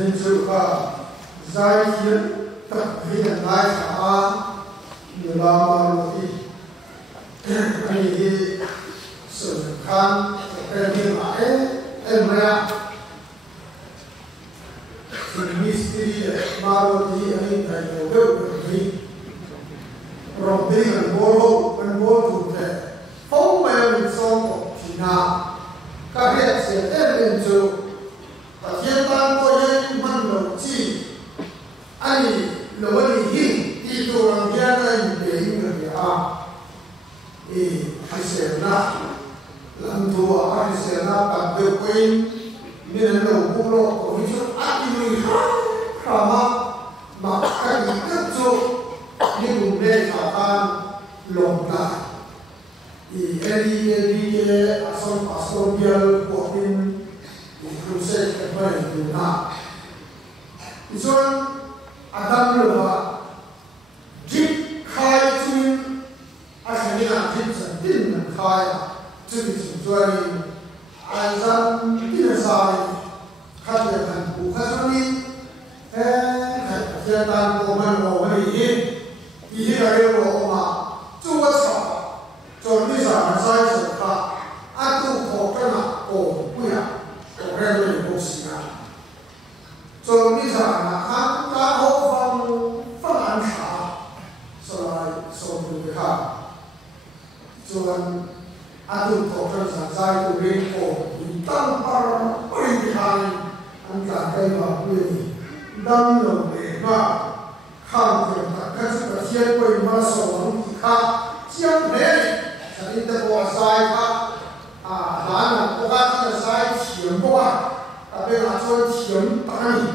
Nên sự và giai chiến tập khi là ngay khả như là một thì anh đi sự khăn em đi mãi em ra thì mystery mà thì anh phải đầu được gì rồi đi gần bố thủ thể phóng mẹ mình xong một thì nào các hiện sẽ em lên chủ và thiên tăng có yên măn đầu chi anh lỗi đi thì tôi làm gia đình để người thì hay sẽ na làm thua hay sẽ na bạn được quên nên là đầu buông lọ của ví dụ ác đi khả mà cái gì tiếp tục nhưng cũng nên khả năng lồng lại thì Eli son biel của mình thì không sẽ phải điều nào rồi Adam lupa jip khai chuyên anh nghĩ là jip sản tin là khai chứ thì chúng tôi anh dân tin là sai khai được thành cụ khai cho đi khai hiện tại của mình của mình thì hiện tại của mà chúa sợ cho bây giờ là sai sự khác anh tu khổ cái nào cổ quy hạt cổ ra đời cổ sĩ hạt cho bây giờ là hắn đã hô phân ăn khả sau lại sau người khác cho anh tu khổ cái sản sai của mình cổ thì tăng bình hành anh cả cây vào quyền đăng lòng để mà khang tiền tất cả sự thiên quay mà sống thì khác chiếm thế sẽ đi tới bộ sai khác hắn là cố gắng là sai chiếm qua bây giờ cho chiếm tăng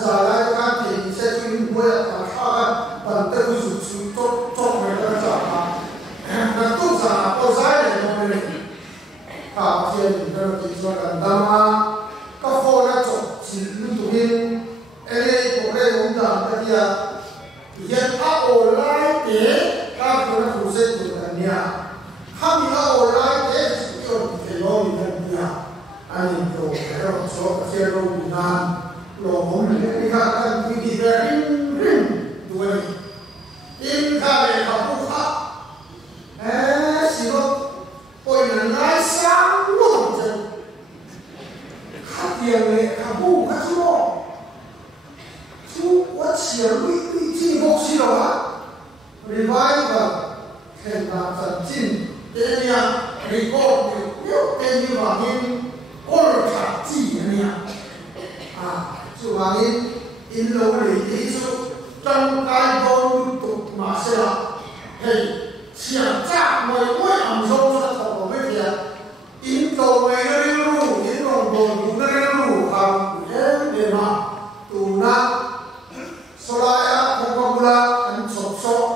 giờ lại các tiền sẽ chuyên mua là khác bằng tới cái sự tốt tốt người ta chọn là tốt giả có sai để mà mình khảo tiền thì nó chỉ cho gần tâm các phô đã chọn chỉ lưu tụ hình đây của đây cũng rằng cái gì hiện áo lại để các phô đã phụ sẽ của gần nhà không bị áo lại để chỉ cho cái lối gần nhà anh hiểu cái đó số cái xe đâu bị nan rồi muốn đi ra cái đi ra đuôi in ra để học phụ pháp chỉ có ôi là ngay sáng luôn chứ khát tiền này khát bù khát chú quá chiều đi chi bộ chi đâu á revival khen làm thật chín cái nhà record nhiều cái như vào in ôi khát chi này chú vào in lâu để ý chú trong cái vốn tục mà sẽ là thì chiều chắc mời mỗi ẩm sâu cho thọ với việc in cầu ngày nó đi lưu in lòng bồn cũng nó đi lưu hàng để mà tù na sau lại không có bula anh sốt sốt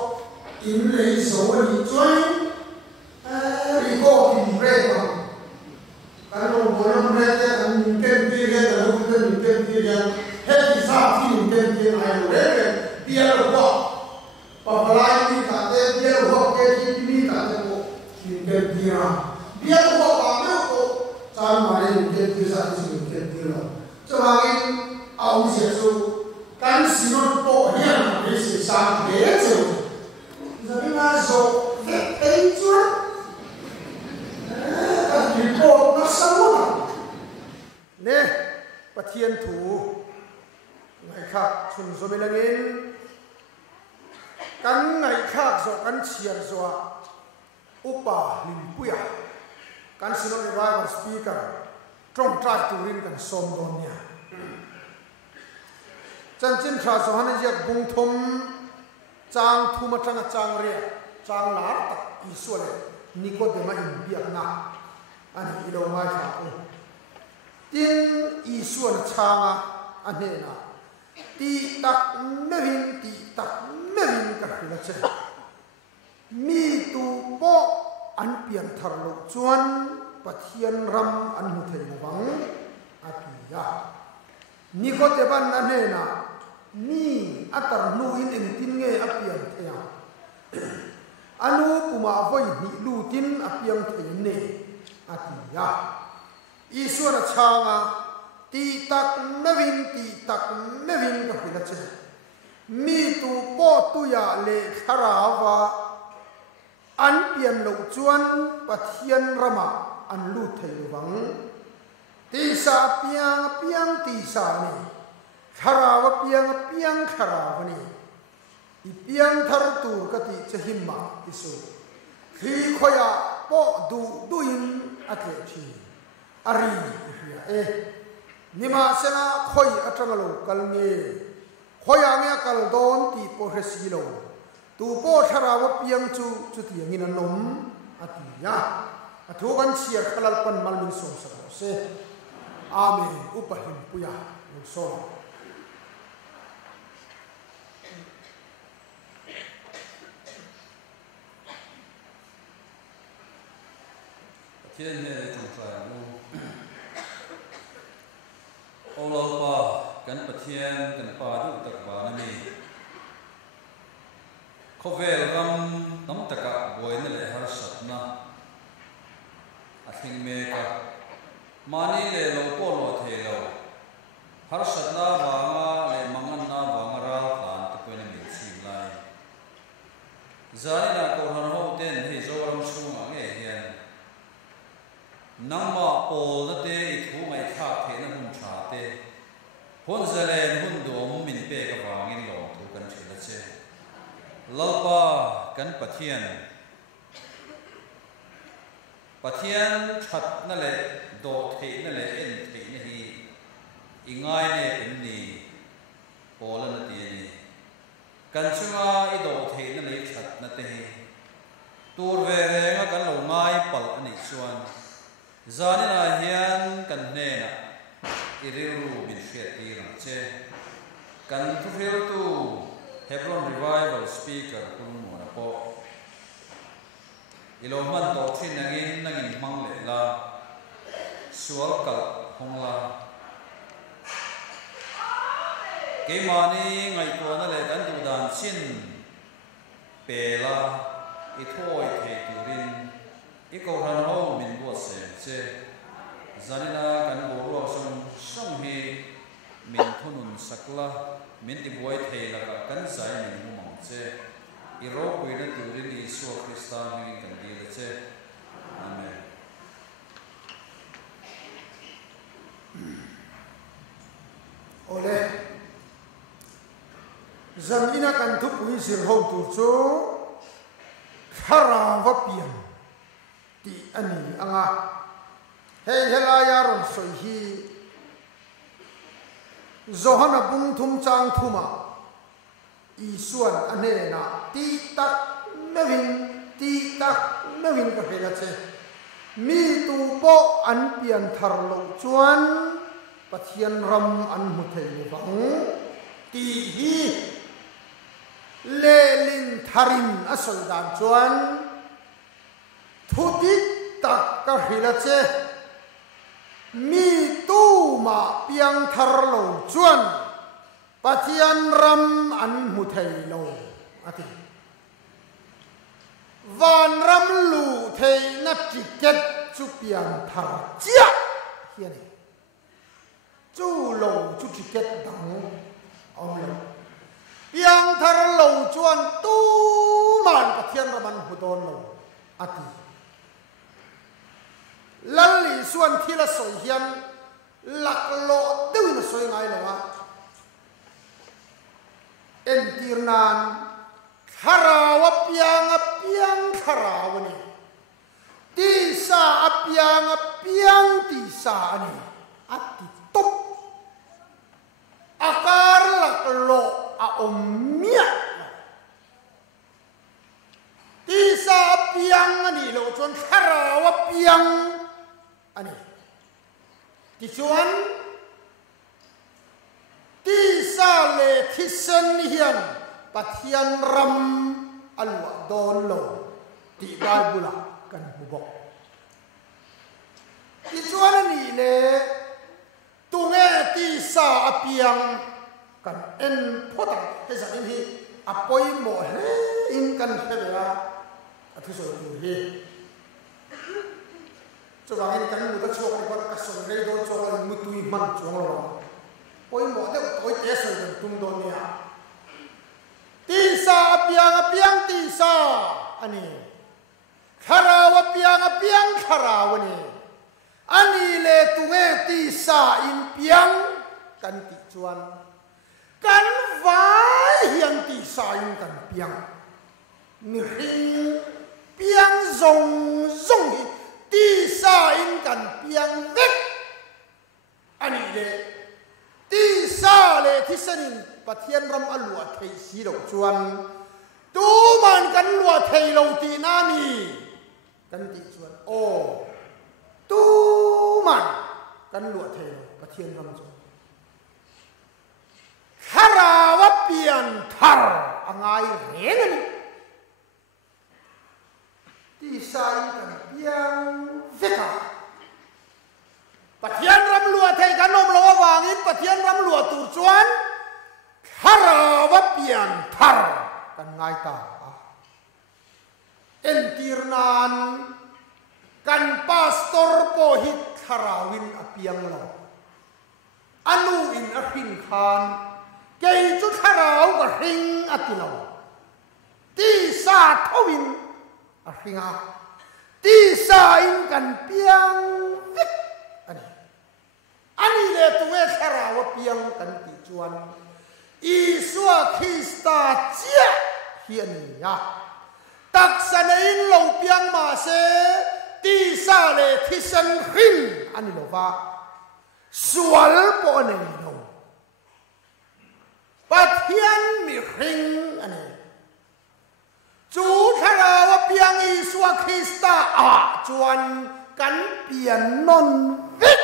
in lấy số đi chơi đi cô thì về mà cái lòng bồn nó lên cái anh kem kia cái là lúc cái mình kem kia hết thì sao khi mình kem kia này rồi đấy bia rồi quá và lại đi cả tên bia rồi cái gì đi cả tên bộ mình kem kia bia rồi quá mà nó cho mà mình kem kia sao thì mình kem kia rồi cho mà ông sẽ số cái gì nó bộ hiện để sẽ sang để rồi giờ đi mà rồi cái chuyện cái bộ nó xấu lắm nè và thiên thủ ngày khác xuân rồi mình lên cắn ngày khác rồi cắn chiên rồi upa limpuya cắn xin lỗi vai speaker trong trái turin cắn som don nha chân chân tra so hắn giặc bung thum trang thu mà trang ria trang lá tắc isu này Nicodema in biak na anh ido mai thà tin isu na changa anh na ti tak mevin ka hila che mi tu po an pian thar lo chuan pathian ram an hu thei wang atia Nicodema na na ni atar nu in tin nge apian thea anu puma voi ni lu tin apiang thei ne atia isura changa ti tak mevin ka hila che mi tu po tu ya le kharawa an pian lo chuan pathian rama an lu thei wang ti sa piang ti sa ni kharawa piang kharawa ni i piang thar tur ka ti chehimma isu khi khoya po duin atre thi ari ya nima sena khoi atangalo kalnge khoya nge kal don ti po resilo tu po tharawa piang chu ti ngin anom ati ya athu kan sia khalal pan mal min so se amen upahim puya so thiên hệ trong trái mu ô lô paกันปะเทียนกันปาดูตักบานี่เขาเวลรำน้ำตะกะบวยนั่นแหละหาสัตนะอาทิงเมกะมานี่เลยเราโปโลเทโลหาสัตนะวางเลยมังงันนะวางราลานตะเป็นมีสิ่งไรจานี่นะโกหันโฮเต้นให้โจรมสูงอ่ะเฮียนนังมาโปลเตอีทูไม่ขาดเทนหุ่นชาเตหุ่นเจริญหุ่นดมมินเปกวางินหลงทุกันเฉลเจลลปากันปะเทียนชัดนั่นแหละโดดเทนั่นแหละเอ็นเทนี่ฮีอีง่ายเนี่ยเป็นนี่โปลนั่นตีนี่กันช่วงอีโดดเทนั่นแหละชัดนั่นเตตูร์เวเรงกันหลงง่ายปัลอันนี้ส่วนจานี่นะเฮียนกันเน่นะอิริรูบินเชียตีนะเจกันทุกเรื่องตู้ Hebron Revival Speaker คุณหมอนะพออิโลมันโตที่นั่งมังเลละสวลกัลฮงละเกมานี่ไงตัวนั่นแหละกันดูดานชินเปล่าอีถ้วยเทตูรินอีกคนเรามินบัวเสียเจจานี่นะกันบัวส่งให้มินทุนุนสักละมินที่บัวเทละกันใจมินมุ่งเจอีโรกุยนั่นตูรินอิสุคริสต์มินกันดีละเจอาเมนโอเลจานี่นะกันทุกวิสิรหูตุจูขาราวะเปียนti ani anga he helaya ron soi hi zohana bung thum chang thuma isuan ane na ti tak mevin ka hela che mi tu po an pian thar lo chuan pathian ram an mu thei wang ti hi lelin tharin asol dan chuan thuti tak ka hila che mi tu ma piang thar lo chuan pathian ram an mu thei lo ati van ram lu thei na ticket chu piang thar chia hian chu lo chu ticket dang om lo piang thar lo chuan tu man pathian ram an hu don lo ati lalli suan thila soi hian laklo dewin soi ngai lawa entirnan kharawa piang kharawani ti sa piang ti sa ani ati top akar laklo a omia ti sa piang ani lo chuan kharawa piang ani ti chuan ti sa le thisen hian pathian ram alwa don lo ti bible kan bubok ti chuan ani le tunge ti sa apiang kan en phota he sa in hi apoi mo he in kan hebela athu so tu hi cho rằng anh cắn người ta cho anh con cắt sợi dây đó cho anh một túi man chuang lo oi mo de oi te sai den tum do nia ti sa piang ti sa ani kharawa piang kharawa ni ani le tunge ti sa in piang kan ti chuan kan vai hian ti sa in kan piang mi hing piang zong hi ti sa in kan piang vek ani le ti sa le thi sanin pathian ram alua thei si lo chuan tu man kan lua thei lo ti na mi kan ti chuan o tu man kan lua thei lo pathian ram chuan kharawa pian thar angai reng ani ti sa in kan piang veka pathian ram lua thei kan nom lo wangin pathian ram lua tu chuan kharawa pian thar kan ngai ta entirnan kan pastor po hit kharawin apiang lo anu in a hing khan kei chu kharaw ka hing atilo ti sa thowin a hinga ti sa in kan piang vik ani le tuwe kharaw piang kan ti chuan Isua Krista chia hiền ya tak sanain lo piang ma se ti sa le thi san hin ani lo va sual po ne lo pathian mi hing ani chu khara wa piang Isua Krista a chuan kan pian non vik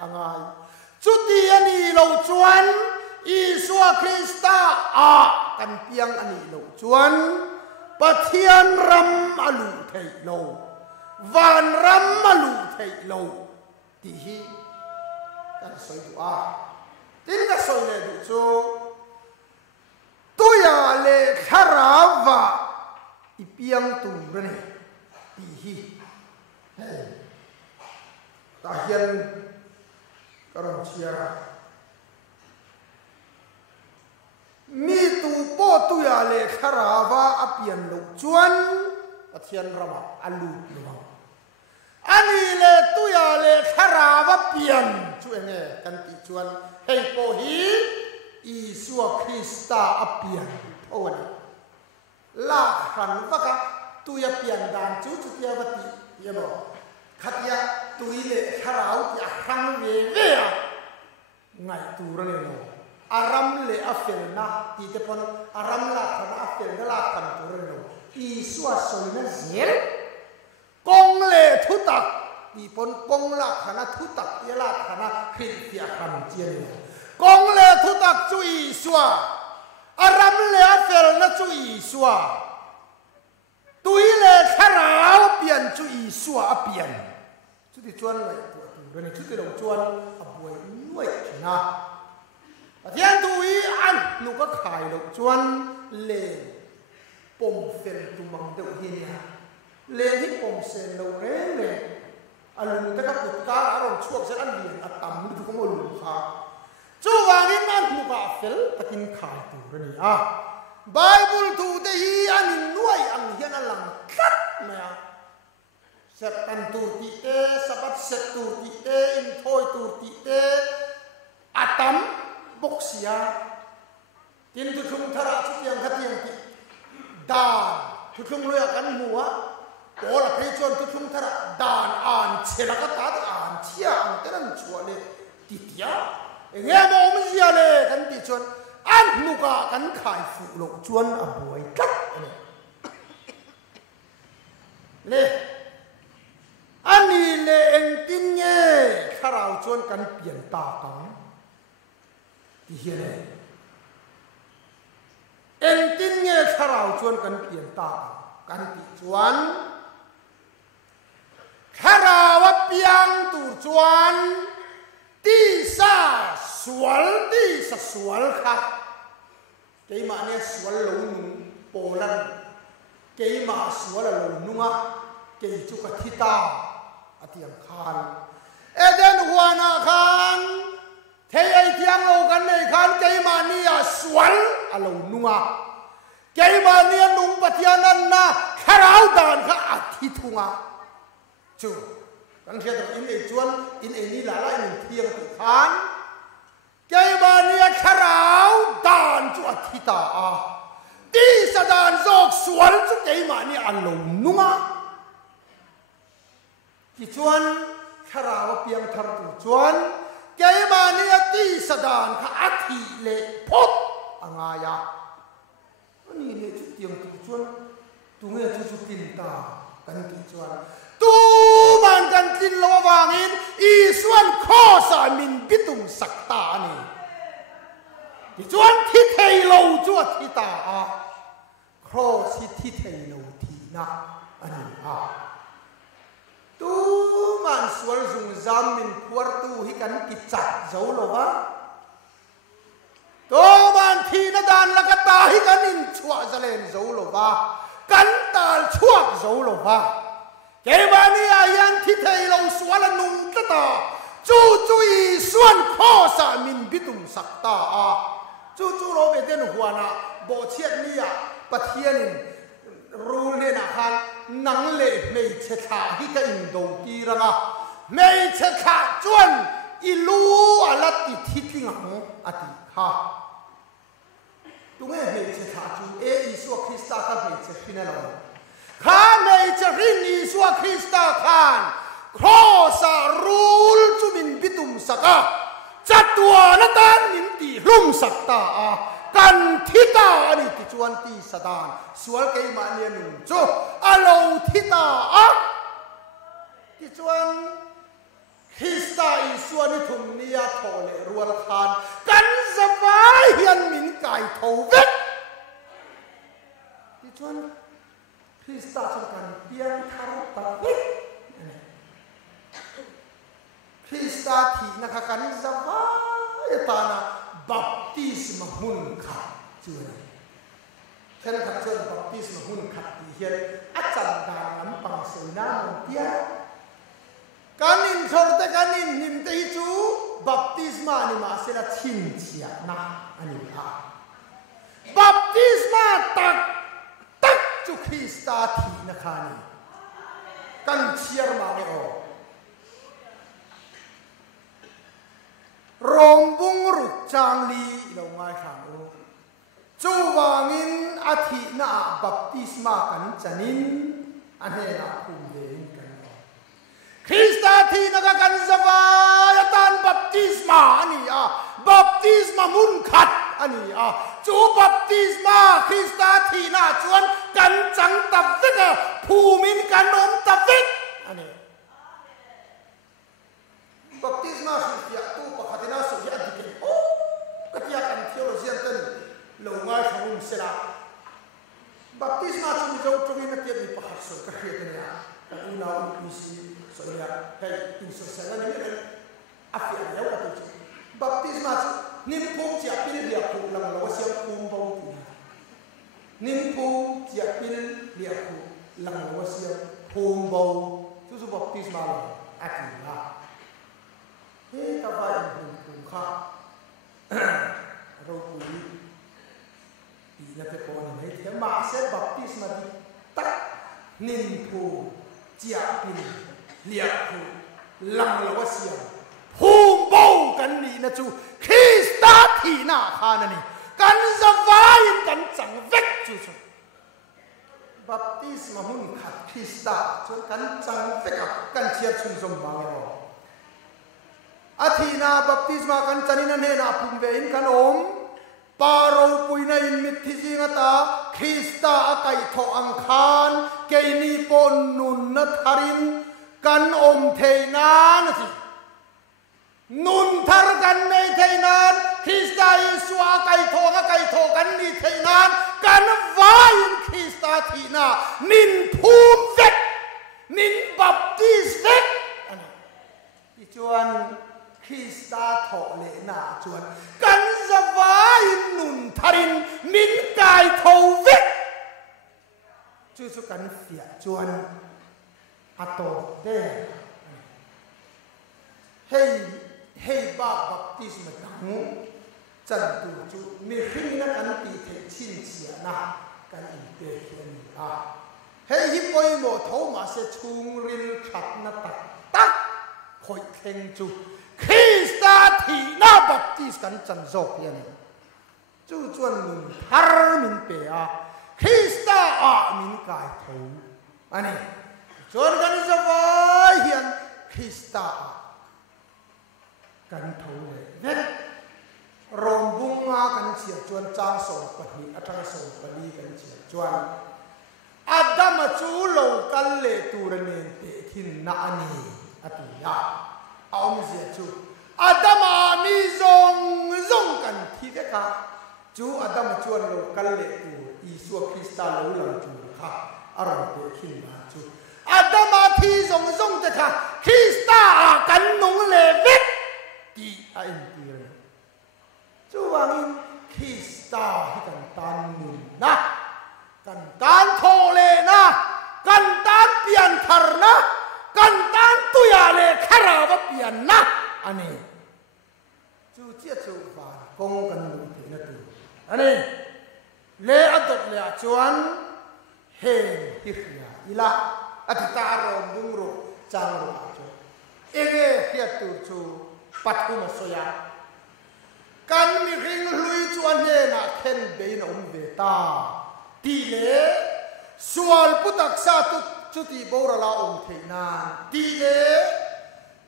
angai chu ti ani lo chuan Isua Krista a kan piang ani lo chuan pathian ram alu thei lo van ram alu thei lo ti hi kan soi du a tin ka soi le du chu tu ya le kharawa i piang tu rene ti hi ta hian karon chia mi tu po tu ya le kharawa apian lo chuan pathian rama alu lo ani le tu ya le kharawa pian chu enge kan ti chuan hei po hi Isua Krista apian owan la khan vaka tu ya pian dan chu chu tia vati ye bo khatia tu ile kharaw ya khang ve ve ngai tu ra le lo aram le afel na ti te pon aram la khan afel na la khan tu re no Isua soi na zel kong le thu tak ti pon kong la khan thu tak ye la khan khil tia khan chien no kong le thu tak chu Isua aram le afel na chu Isua tui le kharao pian chu Isua apian chu ti chuan lai tu tu re chu ti lo chuan a buai nuai na Thian tui an nu ka khai lo chuan le pom fel tu mang deuh hi nia le hi pom sen lo re le alun ta ka put ka aron chuak se an lian atam ni ko mo lu kha chu wangin an nu ka fel takin khai tu re ni a Bible tu te hi an nuai ang hian alang khat ma set tan tu ti te sabat set tu ti te in thoi tu ti te atam boksia tin tu thung thara chu tiang kha tiang ti dan tu thung loya kan muwa ola phei chon tu thung thara dan an chela ka ta an chia ang teran chua le ti tia nge mo mi sia le kan ti chon an nu ka kan khai fu lo chuan a buai kat le ani le eng tin nge kharau chuan kan pian ta kang ti hiền en tin nghe kharau chuan kan pian ta kan ti chuan kharau piang tu chuan ti sa sual kha ke ma ne sual lo nu polan ke ma sual lo nunga ke chu ka thita atiang khan eden huana khan alo nunga keimania nung patianan na kharau dan kha athi thunga chu kan thia in e chuan in e ni la la in thiang ti khan keimania kharau dan chu athi ta a ti sadan zok sual chu keimania alo nunga ki chuan kharau piang thar tu chuan keimania ti sadan kha athi le phot angaya ani le chu tiang tu chuan tu nge chu tin ta kan ki chuan tu man kan tin lo wangin i suan kho sa min bitum sakta ani ki chuan thi thei lo chu thi ta a kho si thi thei lo thi na ani a tu man sual zung zam min khuar tu hi kan ki chat zo lo wa to man thi na dan la ka ta hi kan in chua zalen zo lo wa kan tal chuak zo lo wa ke ba ni a yan thi thei lo sual nung ta ta chu chu i suan kho sa min bitum sakta a chu chu lo be den huana bo chiat ni ya pathianin rule ne na khan nang le mei che kha hi ka in do ti ranga mei che kha chuan i lu ala ti thitling ang ati kha tu nge mei che kha chu e isu Krista ka mei che finalo kha mei che rin isu Krista khan cross a rule chu min bitum saka chatwa na tan min ti rum sakta a kan thita ani ti chuan ti sadan sual ke ma ne nu chu alo thita a ti chuan Krista i suan ni thum nia thole rual khan kan zawai hian min kai tho vek ti chuan Krista chu kan piang thar ta vek Krista thi na kha kan zawai ta na baptisma hun kha chuan chen kha chuan baptisma hun kha ti hian achan da lam pang seina mon tia kanin thorte kanin nimte hi chu baptisma ni ma sela chin chia na ani ha baptisma tak tak chu Krista thi na khani kan chiar ma ne o rombung ruk chang li lo ngai khang o chu wangin athi na baptisma kan chanin ane na kum de kan Krista thi na ka kan zawa tan baptisma ani a baptisma mun khat ani a chu baptisma Krista thi na chuan kan chang ta vek phu min kan om ta vek ani baptisma su ya tu pakhatina su ya dikin o katia kan theology tan lo ngai khawum sela baptisma chu zo tumi na tiat ni pakhat so ka khriat ni a una upisi so ya kai in so sela ni ne afia ya ka tu baptisma chu nim pum chia pil dia pu lang lo sia pum bau tu nim pum chia pil dia pu lang lo sia pum bau tu su baptisma lo akila he ka vai pum kha ro pu ti na te ko ni the ma se baptisma di tak nin pu chia pin lia pu lang lo sia pum bau kan ni na chu Krista thi na kha na ni kan zawai kan chang vek chu chu baptisma hun khat Krista chu kan chang vek kan chia chun som ma nge o athina baptisma kan chanina ne na pum ve in kan om paro puina in mit thi jinga ta Krista akai tho ang khan ke ni pon nun na tharin kan om theina na chi nun thar kan nei theinan Krista Yesu akai tho kan ni theinan kan vai in Krista thina min phum vek min baptis vek ani ti chuan Krista tho le na chuan kan zawai nun tharin min kai tho vek chu chu kan fia chuan ato te hei ba baptisma dang จันตูจูมีขึ้นนักอันตีเทชินเสียนะกันอินเตเทียนเฮ้ยฮิปโปยโมโทมาเสชุงริลขัดนัตักตักคอยเข่งจูคริสตาทีน่าบัพติสกันจันโซกยันจูจวนนุนฮาร์มินเปียคริสตาอามินกายทูอันนี้จวนกันจะว่าเฮียนคริสตากันทูเลยเด็กรวมบุงากันเฉียดจวนจางส่งปฏิอัตราส่งปฏิกันเฉียดจวนอาดัมจูโลกันเลตูรเนนเตทินนานีอติยาเอามิเสียจูอาดัมมีซงกันที่เด็กจูอาดัมจวนโลกันเลตูอีสัวคริสตาโลหลังจูค่ะอารมณ์เตทินนาจูอาดัมที่ซงเด็กคริสตากันนุงเลวิกที่อินเดียจูวางอินคริสตาที่กันตันนุนนะกันตันโทเลนะกันตันเปลี่ยนทาร์นะกันตันตุยาเลคาราวะเปลี่ยนนะอันนี้จูเจียจูวางกงกันนุนที่นั่นตัวอันนี้เลอดเลอจวนเฮงฮิฟยาอีละอธิตารมบุงรุจังรุจูเอเกเฮียตูจูปัตตุมาโซยากันมีริงลุยจวนเฮนะเข็นเบนอมเบตาตีเลสวลพุตักษาตุจุติโบราลาอมเทนานตีเล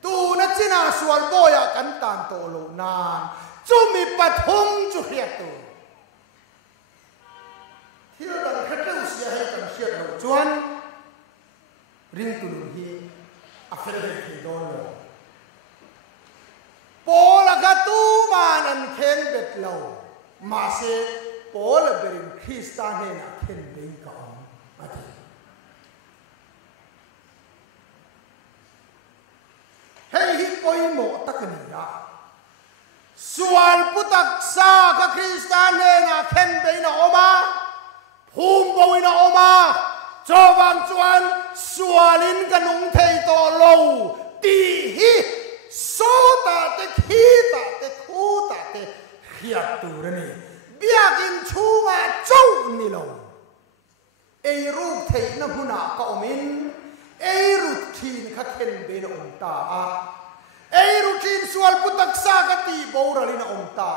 ตูนัจจินาสวลโบยากันตันโตโลนานจุมีปัทงจุเฮียตูที่เราตั้งคัดเลือกเสียให้กันเสียเราจวนริงตุลุฮีอัฟเฟรเฮโดนโปลกตูมานันเข็นเบ็ดเรามาเสโปลเบรินคริสตาเนนะเข็นเบงกอมมาทีเฮ้ยฮิปโปยโมตักนีนะสวลพุตักษากับคริสตาเนนะเข็นเบงนะออกมาภูมิบวินะออกมาจวังจวนสวลินกันงเทยโตโลตีฮีโซตาเตขีตาเตคูตาเตเฮียตูรนี่เบียกินชูมาจูนี่โลเอรูปเทนหุนาก็อมินเอรูทีนขัดเข็นเบนอมตาเอรูทีนสวลพุตักษากตีโบราลินอมตา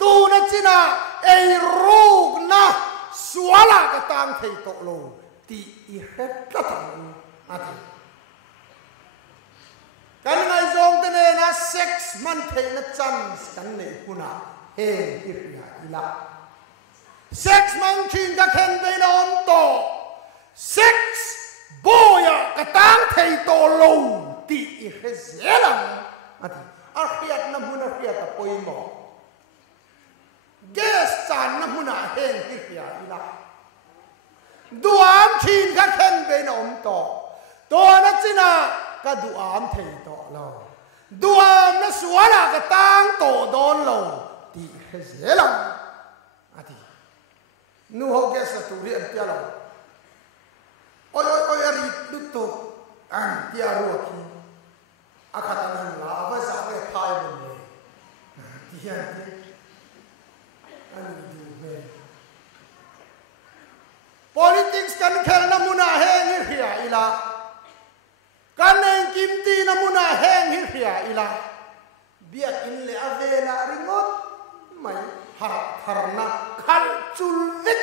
ตูนัจินาเอรูกนะสวลากตังเทโตโลตีอีเฮตกตังอาทิกันไงจงเตเนนะเซ็กซ์มันเทนะจันส์กันเนกุนาเฮงอิริยาอิละเซ็กซ์มันชินกับเข็นเบนอมโตเซ็กซ์โบยากตังเทโตโลตีอีเฮเซลังอาทิอาเฮียดน้ำมุนาเฮียดตะปอยหมอเกสจานน้ำมุนาเฮงอิริยาอิละดูอามชินกับเข็นเบนอมโตตัวนัจจินาก็ดูอามเทโตโลดูอามนะสวลากตังโตโดนโลตีเฮเซลังอาทินูฮอกเกสตูเรียนเตียโลโอ้ยรีดุตุอันเตียรัวคีอาคาตันหันลาเอาไว้สักเมื่อพายบนเลยเตียนอันนี้ดูเบน politics กันแค่น้ำมุนาเฮงฮิริยาอิลากันเองกิมตีน้ำมุนาเฮงฮิริยาอิลาเบียดอินเลอเวนาริงอดไม่ฮาร์นาคัลจุลวิก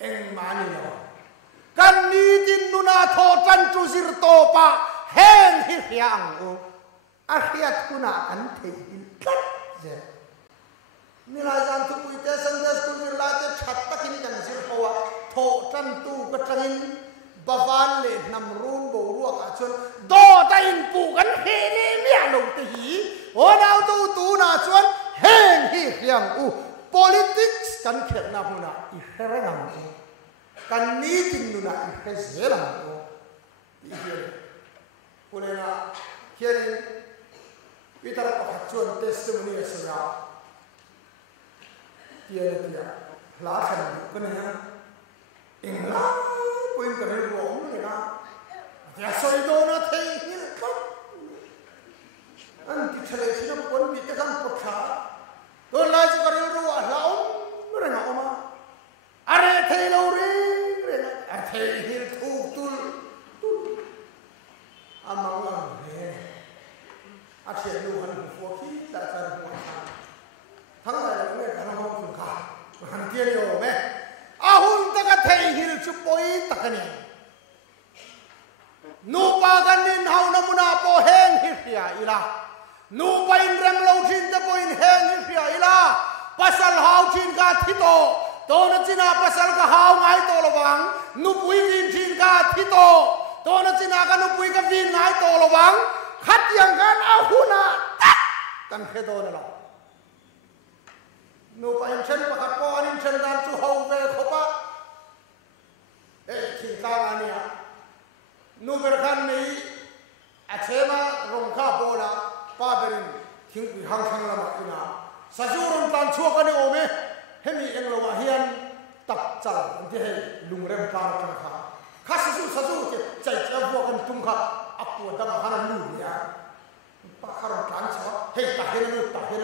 เองมานิโลกันนี้ดินนุนาโทจันจุสิรโตปะเฮงฮิริยาอังโออาเฮียตุนาอันเทอิลกัดเจนี่ลาจันทุกุยเตสันเดสตุนิลาเตชัตตะกินกันสิรโอวะโทจันตูกจังบวานเลนำรูนโบรัวกาชนโดตาอินปูกันเฮเลเมียลงตีโอ้ดาวตูนาชวนเฮงฮิเฮียงอู politics กันเขียนนาหุนาอีเฮเรงามกันนี้จินนุนาอีเฮเซลังอูอีเฮียคุณเองนะเฮียนี่วิตาร์ปัจจุบัน testimony เสียเฮียนี่หลายคนกันเนี่ยเองละปุ่นกันเลยร้องเลยนะอย่าใส่โดนนะเทนี่ครับอันที่เฉลยที่น้ำปุ่นมีแต่คำพูดขา อาเชียนดูหันหัวขี้แต่ใจหัวขาดทั้งหลายเนี่ยกันห้องคุณขาหันเทียนโยแม่อาหุ่นตะกะเทหิลชุบปอยตะกันเนี่ยนูปากันนินเฮานามุนาโปเฮงฮิเฟียอีลานูไปอินเรงโลจินตะโปอินเฮงฮิเฟียอีลาปัสสาวะจินกาทิโตโตนจินาปัสสาวะหาวไงโตระวังนูปุยวินจินกาทิโตโตนจินากันนูปุยกับวินไงโตระวังขัดยังกันอาหุ่นตัดกันเพโดนละนูไปอินเชนปะกัดปออินเชนดันจูฮาวเวขบะทิงกางอันเนี่ยนูเบอร์คันนี้อาเชมารงข้าโบลาป้าเบรินทิ้งไปห่างๆละมาอินาสัจจุรนตันชั่วกันนี่โอเมเฮมีเองละวะเฮียนตับจัลอันที่ให้ลุงเริ่มการกันข้าข้าสัจจุเqueใจเจ้าพวกกันตุ้งข้าอับตัวดังฮันลูเนี่ยป้าข้ารงการเช้าเฮ้ยตาเฮนลูข้าที่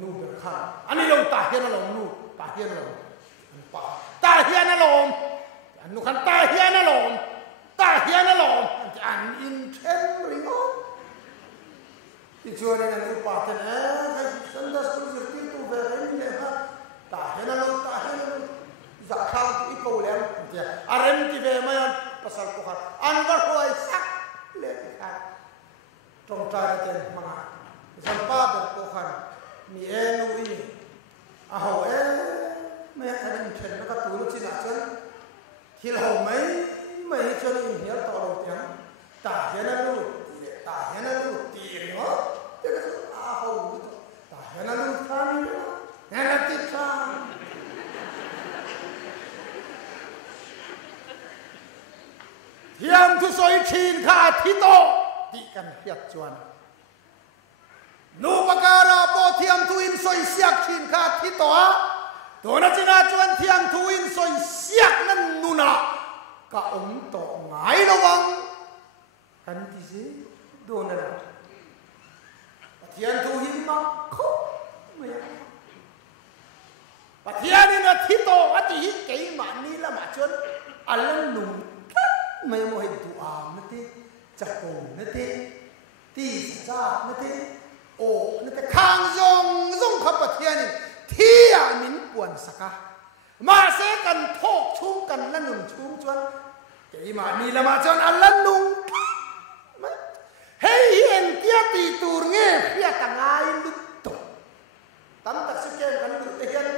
นูเบอร์คันอันนี้ลงตาเฮนลูตาเฮนลูป้าตาเฮนลูอันนู้นขันตาเฮียนลมอันอินเทนริงอที่ชวนในนั้นอุปาทนะให้สันดัสกุลจิตตุเวรินเลยฮะตาเฮียนลมจะข้ามอีกคนแล้วเนี่ยอารมณ์ที่เวมายันภาษาโคราชอันว่าหัวสักเล็กครับตรงใจเจนมาสัมภาษณ์โคราชมีเอ็นอุยเอาไม่อันอินเทนแล้วก็ตัวจิตอาจารย์ที่เราไม่ชวนอินเดียต่อเราเนี่ยตาเห็นลูกตีเนาะเดี๋ยวก็อาหูตาเห็นลูกทานเนาะเห็นติดทานเทียมทุสอยชีนข้าทิโตดีกันเพียรจวนนูปการาโปเทียมทุอินสอยเสียกชีนข้าทิโตตัวนั้นจีน่าจวนเทียมทุอินสอยเสียกนั่นนูน่ะก็อมโตไงระวังกันที่สิโดนอะไรเทียนทุหินมาคุไม่ปะเทียนนี่นะที่โตอัติหิเกยมันนี่ละมาจนอัลลันนุ่มไม่โมหิดูอามนั่นทีจักรโนั่นทีตีจ้านั่นทีโอ้นั่นทีข้างยงขับปะเทียนนี่ที่อามินปวนสักมาเสกันทอกชุ่มกันละหนุ่มชุ่มจวนเกี่ยมานี่ละมาจนอันละหนุ่มเฮ้ยเอ็นเตียตีตูร์เงี้ยเพียตั้งไงลุกโตตั้งแต่สิเกมกันลุกเอ็น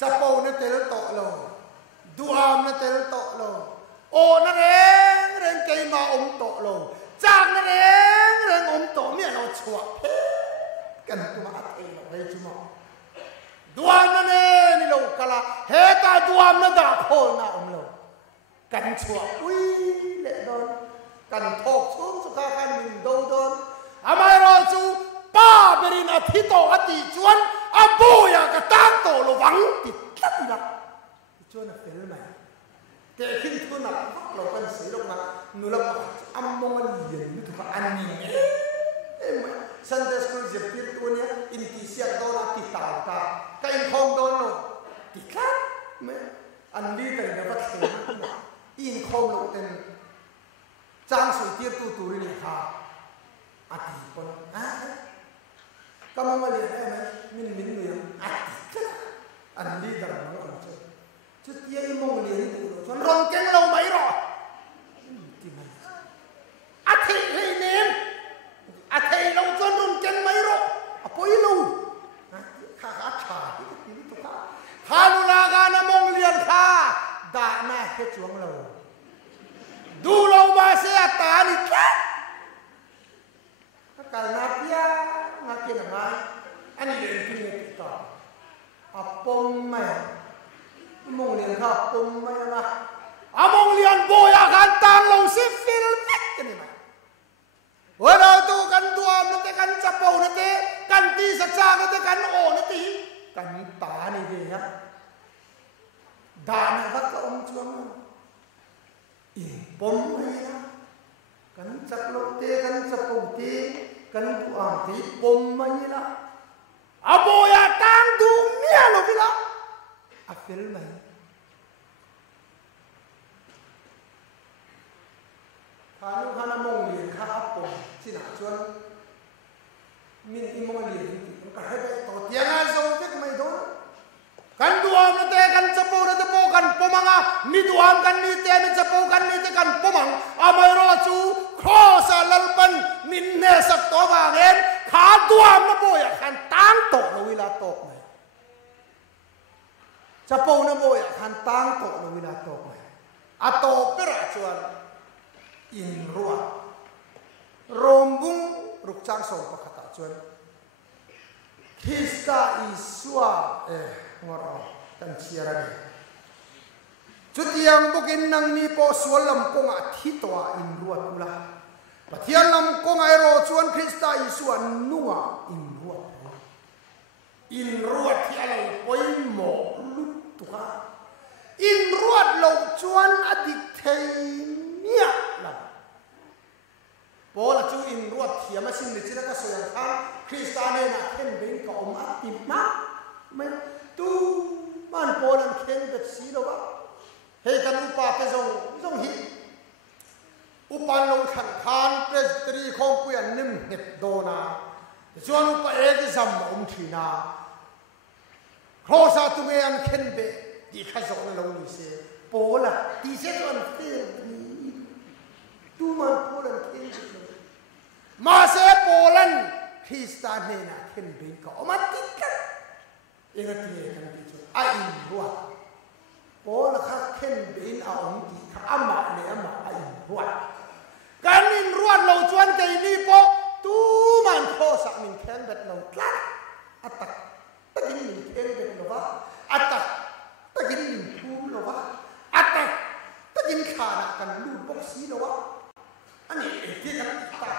จะปูนั่นเตลโตโลดูอามนั่นเตลโตโลโอ้นั่นเองเกี่ยมาอมโตโลจากนั่นเองอมโตเมียเราชัวกันตัวมาเองเลยจุ๊มดวงนั่นเองนี่เรากะละเฮตาดวงนั่นด่าโคน่าอมเรากันชัวอุ้ยเละโดนกันทอกชุ่มสุขาคันหนึ่งโดนอามาเราจูป้าเบรินอธิโตอติจวนอาบูยากระตั้งโตระวังติดทับหลักจวนเฟลไหมแต่ขึ้นทุนหนักเราเป็นสีลงมาหนูเราอัมมงมันเย็นนี่ถูกอันนี้สันเดสกุลเจ็บติดตัวเนี้ยอินทิเซียโดนติดตาก็อินคอมโดนเราติดคัดไหมอันนี้แต่เนี่ยก็เสียนะอินคอมเราเป็นจางสุดที่ตัวนี่ค่ะอาทิตย์คนก็มาเรียนได้ไหมมินเรียนอาทิตย์อันนี้ดังนั้นก็จะจุดที่ไอ้มงเรียนตัวส่วนรองเก่งเราไม่รอที่มันอาทิตย์ให้เน้นอาทิตย์เราจนรองเก่งไม่รอป่วยลูข้าขาที่ตุกข้านุลากานมงเรียนข้าด่าแม่เฮ็ดช่วงเราดูเรามาเสียตานี่แค่การนับยานับกินอะไรอันนี้เรื่องที่มีต่ออาปมแม่มงเรียนข้าปมแม่นะอามงเรียนโบยากันตางลงสิฟิลเล็กกันนี่ไหมว่าเราดูกันตัวนั่นแต่กันจับโบนั่นแต่กันตีสักจางนั่นแต่กันโอนั่นตีกันตานี่เดียด่าเนี่ยวัดก็อมชวงอีปมไม่นะกันจับโลเตกันจับโบเตกันผู้อ่านตีปมไม่ละอาโบยาตั้งดูเมียเราไปละอาฟิลไหมพานุพานมงเรียนข้า มังอเมรอจูครอสลัลปันมินเนสักตัวว่าเงินขาตัวมันบ่อยขันตั้งโตนเวลาโตไหมจะปูนบ่อยขันตั้งโตนเวลาโตไหมอะโตเปราชวนอินรัวรวมบุ้งรุกจ้างส่งประกาศชวนคริสต์อิสวางอรอกันเชียร์อะไรจุดยังบุกินนังมีโปสวลลำกงอาทิตัวอินรัวกุลาปะเทียนลำกงไอโรชวนคริสต์อิสวานัวอินรัวที่อะไรปอยหมอลุดตัวอินรัวลงชวนอดีตเทียละพอละจูอินรัวเทียมาสินดิจิระก็สวยงามคริสต์เนี่ยนะเข็นเป็นกับอมาติมาไม่ตู้มันพอลันเข็นแบบสีแล้ววะเฮ้กันอุปาเปซงหิอุปาลงขันคานเปสตรีของเปลี่ยนนิ่มเห็ดโดนาส่วนอุปเอกซัมทีนาโคซาตุเมียนเข็นเบดีข้าสอนลงนี่เสียพอละดีเสียจนเตี้ยตู้มันพอลันเข็นมาเสียพอลันคริสต์เนี่ยนะเข็นเบก็อมาติดกันเองก็ตีกันติดจนไอ้อินรัวพอละข้าเข็นเบนเอาองค์ที่ข้าอามาเนี่ยอามาไอ้อินรัวการอินรัวเราชวนใจนี่พอตู้มันโคสักมินเข็นเบ็ดเราคลาอัตตะตะกินมินเข็นเบ็ดเราวะอัตตะตะกินมินทูเราวะอัตตะตะกินขาหนักกันลูกบ็อกซี่เราวะอันนี้ที่กันตา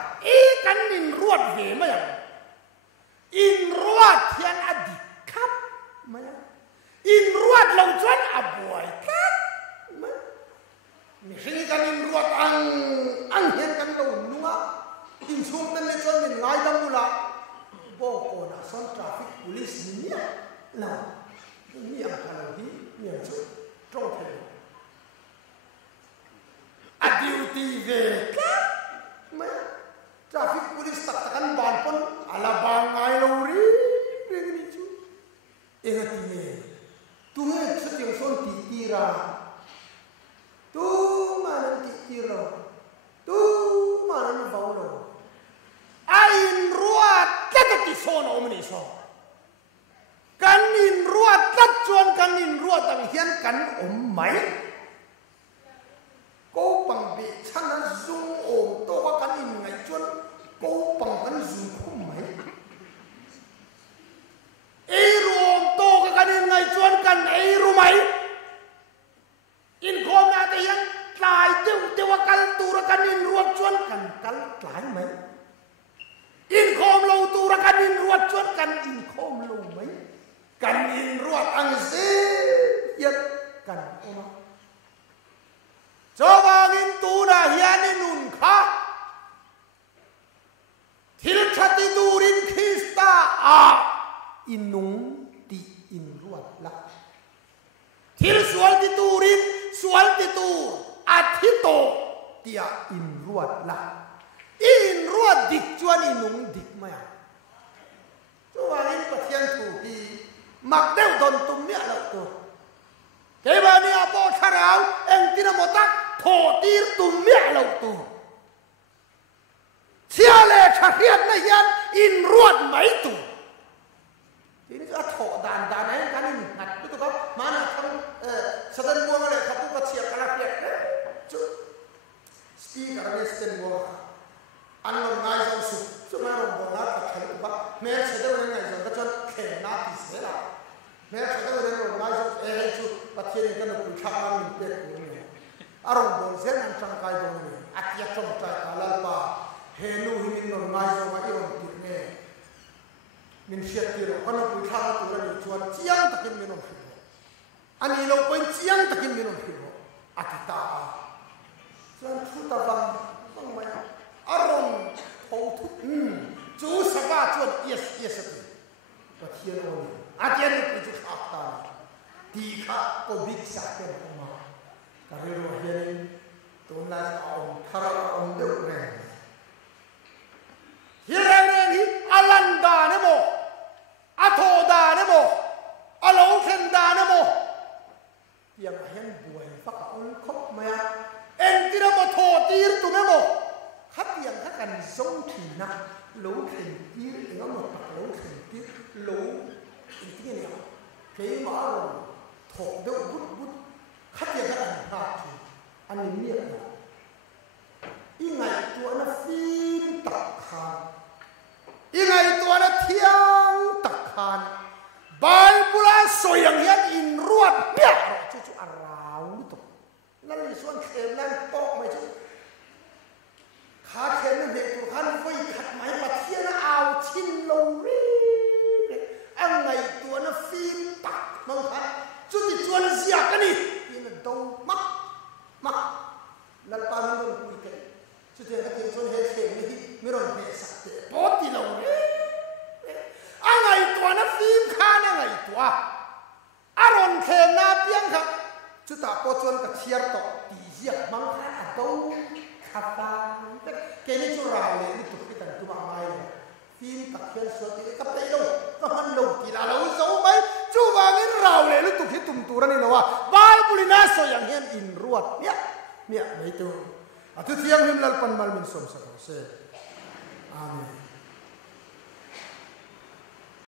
กันอินรัวเหี้ยมั้ยอินรัวเทียนอดีตครับมั้ยอินรัวเราชวนอาบวยครับมั้ยมีสิ่งกันอินรัวอังเห็นกันเราหนัวอินช่วงนั้นเลยชวนเป็นง่ายดังมุลาบอกก่อนส่วนทราฟิกพุลิสเนี่ยนะนี่อันกันเราที่เนี่ยชุดตรงเท่อดิวตีเวครับมั้ยทราฟิกพุลิสตักกันบานปนala bangai lori begini cu ingatnya tuh setiap son titira tuh mana titira tuh mana baulo ain ruat kata tisono omniso kanin ruat tatjuan kanin ruat ang hian kan mai kau pangbe chana zung om to kanin ngai chuan kau pangkan zung kum mai rom to kanin ngai chuan kan ru mai in kom na te yang tlai te wa kal tur kanin ruat chuan kan kal tlai mai in kom lo tur kanin ruat chuan kan in kom lo mai kan in ruat ang se yat kan oma jawangin tu na hianin nun kha thil khati durin khista a inung ti in ruat la thil sual ti turin sual ti tur athito tia in ruat la in ruat dik chuan inung dik maya jawangin pathian thu hi mak deu don tum nia lo tu ke ba ni apo tharau eng tina motak tho tir tum nia lo tu chia lệ chả khiết này hiền in ruột mấy tủ thì nó thọ đàn ấy cái này hạt tôi có mà là không sao tên mua này không có chia cái là khiết đấy chứ ski cái này tên mua ăn lồng ngay trong sụp chứ mà lồng bò nát cái này bắt mẹ sẽ đâu đến ngày rồi cái chân khẻ nát thì sẽ là mẹ sẽ đâu đến lồng ngay trong ấy chứ bắt thiên cái nó cũng khá là mình biết của mình à lồng bò sẽ ăn trong cái đồ này ăn tiệt trong trái cá lá ba helu himin non ngai zo ma iron tikne min siat tiro kana pu tha tu ra ni chuan chiang takin min on phiro ani lo pen chiang takin min on phiro atata chuan thu ta bang mai aron thau thu chu saba chuan yes ati pathian on atian ni chu khap ta ti kha ko big sa ke ma ka re ro hian to na on thara on de re hirang alanda ne mo athoda ne mo alo khenda ne mo yang hian buai fa ka ul khop maya en tira mo tho กันส่งทีนะรู้เข็นตีเองก็หมดปากรู้เข็นตีรู้อีกที่เนี่ยเกี่ยมาเราถกเดือดบุดขัดเดียกันหาทีอันนี้เนี่ยอีไงตัวนั้นฟินตักคานอีไงตัวนั้นเที่ยงตักคานใบบุราสวยอย่างเงี้ยอินรวดเนี่ยจู่ๆอาราวนี่ตกนั่นเลยส่วนเข็มนั่นโต๊ะไม่ใช่ขาเข็มนั่นเด็กตัวขันไฟขัดไม้มาเที่ยงเอาชิ้นลงรีอันไงตัวนั้นฟินตักมังคันจุดที่ตัวนั้นเสียกันนี่ที่นั่นโตมักนั่นปามันต้องคุยกันจุดที่เขาเทียนส่วนเฮเข็มนี่ไม่รอดเฮสักเตะปอดที่ลงอันไงตัวนั้นฟินข้าอันไงตัวอารมณ์เข็มน่าเพียงครับจุดตาปอดส่วนกับเชียร์ต่อตีเสียมังคันอัดโตขับตาเกณฑ์นี้จุราเลยนี่ถูกที่แต่ตัวมาไม่เลยฟิล์มตัดเขียนสดที่กับไปลงก็มันลงที่เราสู้ไหมจู่ว่าเงินเราเลยลูกถูกที่ตุ่มตัวนี่เราว่าบาลบุรีน่าสวยอย่างเงี้ยอินรวดเนี่ยไม่ตัวอาทิตย์เที่ยงหิมลัลปันมัลมินสมสักเสอาเมน